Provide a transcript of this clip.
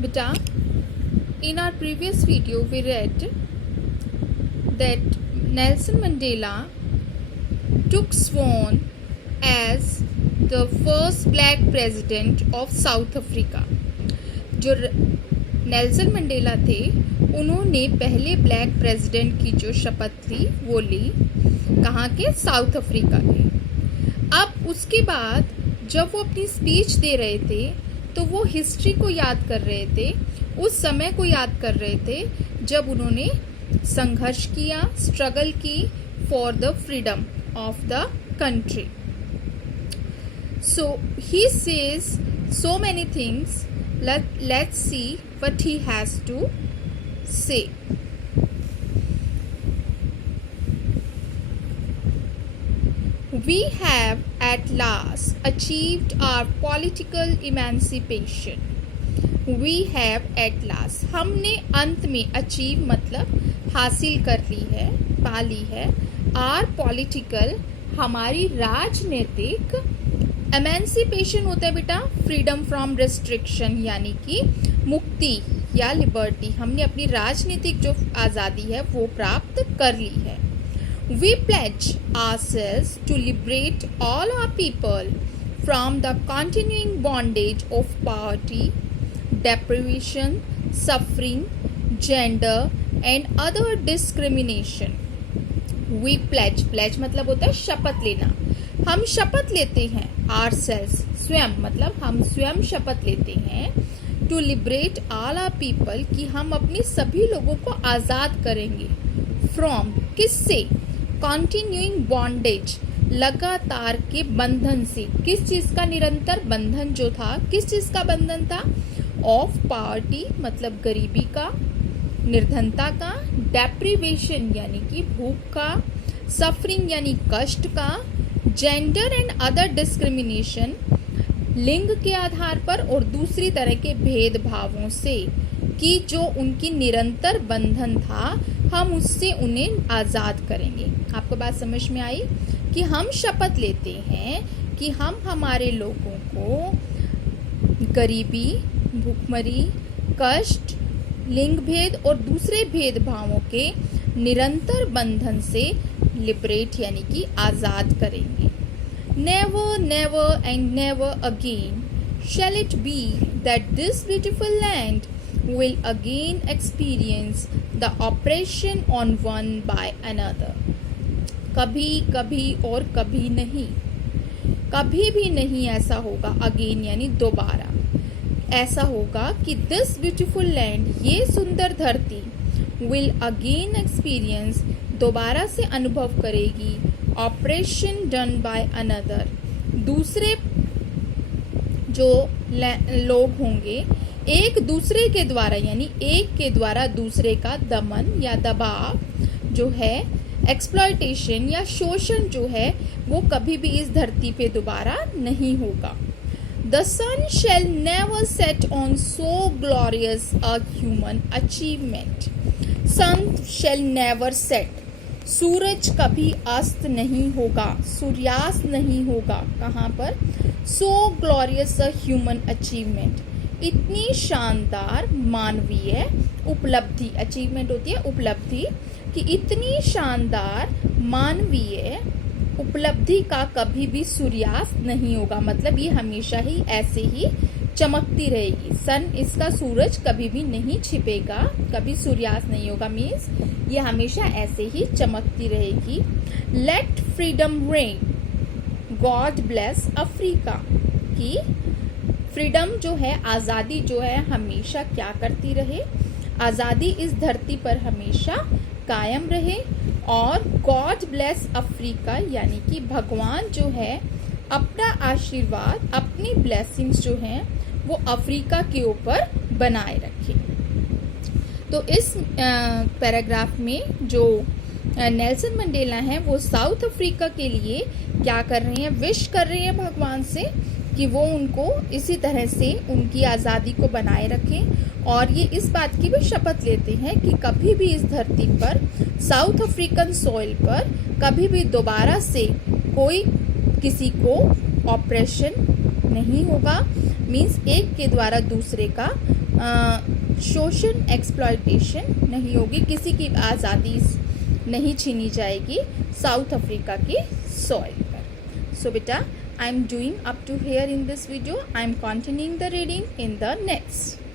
Beta, in our previous video we read that Nelson Mandela took sworn as the first black president of South Africa. जो Nelson Mandela थे उन्होंने पहले black president की जो शपथ थी वो ली, कहाँ के? साउथ अफ्रीका के। अब उसके बाद जब वो अपनी स्पीच दे रहे थे तो वो हिस्ट्री को याद कर रहे थे, उस समय को याद कर रहे थे जब उन्होंने संघर्ष किया, स्ट्रगल की for the freedom of the country. So he says so many things. Let's see what he has to say. We have at last achieved our political emancipation. We have at last, हमने अंत में, achieve मतलब हासिल कर ली है, पा ली है, our political, हमारी राजनीतिक, एमेंसिपेशन होता है बेटा फ्रीडम फ्रॉम रिस्ट्रिक्शन, यानी कि मुक्ति या लिबर्टी। हमने अपनी राजनीतिक जो आज़ादी है वो प्राप्त कर ली है। We pledge ourselves to liberate all our people from the continuing bondage of poverty, deprivation, suffering, gender and other discrimination. We pledge मतलब होता है शपथ लेना। हम शपथ लेते हैं, आवरसेल्व्स स्वयं मतलब हम स्वयं शपथ लेते हैं, to liberate all our people कि हम अपने सभी लोगों को आज़ाद करेंगे। फ्रॉम किससे? कंटिन्यूइंग बॉन्डेज, लगातार के बंधन से। किस चीज़ का निरंतर बंधन जो था, किस चीज़ का बंधन था? ऑफ पॉवर्टी मतलब गरीबी का, निर्धनता का, डेप्रिवेशन यानी कि भूख का, सफरिंग यानी कष्ट का, जेंडर एंड अदर डिस्क्रिमिनेशन लिंग के आधार पर और दूसरी तरह के भेदभावों से, कि जो उनकी निरंतर बंधन था हम उससे उन्हें आज़ाद करेंगे। आपको बात समझ में आई कि हम शपथ लेते हैं कि हम हमारे लोगों को गरीबी, भूखमरी, कष्ट, लिंग भेद और दूसरे भेदभावों के निरंतर बंधन से लिबरेट यानी कि आज़ाद करेंगे। Never never and never again shall it be that this beautiful land will again experience the oppression on one by another. कभी कभी और कभी नहीं, कभी भी नहीं ऐसा होगा, अगेन यानी दोबारा ऐसा होगा कि दिस ब्यूटीफुल लैंड, ये सुंदर धरती, विल अगेन एक्सपीरियंस, दोबारा से अनुभव करेगी, ऑपरेशन डन बाय अनदर, दूसरे जो लोग होंगे एक दूसरे के द्वारा, यानी एक के द्वारा दूसरे का दमन या दबाव जो है, एक्सप्लॉयटेशन या शोषण जो है, वो कभी भी इस धरती पे दोबारा नहीं होगा। The sun shall never set on so glorious a human achievement. Sun shall never set. सूरज कभी अस्त नहीं होगा, सूर्यास्त नहीं होगा। कहाँ पर? So glorious a human achievement. इतनी शानदार मानवीय उपलब्धि, अचीवमेंट होती है उपलब्धि, कि इतनी शानदार मानवीय उपलब्धि का कभी भी सूर्यास्त नहीं होगा। मतलब ये हमेशा ही ऐसे ही चमकती रहेगी। सन, इसका सूरज कभी भी नहीं छिपेगा, कभी सूर्यास्त नहीं होगा, मीन्स ये हमेशा ऐसे ही चमकती रहेगी। Let freedom reign, God bless Africa, की फ्रीडम जो है, आज़ादी जो है, हमेशा क्या करती रहे? आज़ादी इस धरती पर हमेशा कायम रहे। और गॉड ब्लेस अफ्रीका यानी कि भगवान जो है अपना आशीर्वाद, अपनी ब्लेसिंग्स जो हैं वो अफ्रीका के ऊपर बनाए रखे। तो इस पैराग्राफ में जो नेल्सन मंडेला हैं वो साउथ अफ्रीका के लिए क्या कर रहे हैं? विश कर रहे हैं भगवान से कि वो उनको इसी तरह से उनकी आज़ादी को बनाए रखें। और ये इस बात की भी शपथ लेते हैं कि कभी भी इस धरती पर, साउथ अफ्रीकन सॉइल पर, कभी भी दोबारा से कोई किसी को ऑपरेशन नहीं होगा, मीन्स एक के द्वारा दूसरे का शोषण, एक्सप्लॉयटेशन नहीं होगी, किसी की आज़ादी नहीं छीनी जाएगी साउथ अफ्रीका की सॉइल पर। सो बेटा, I am doing up to here in this video. I am continuing the reading in the next.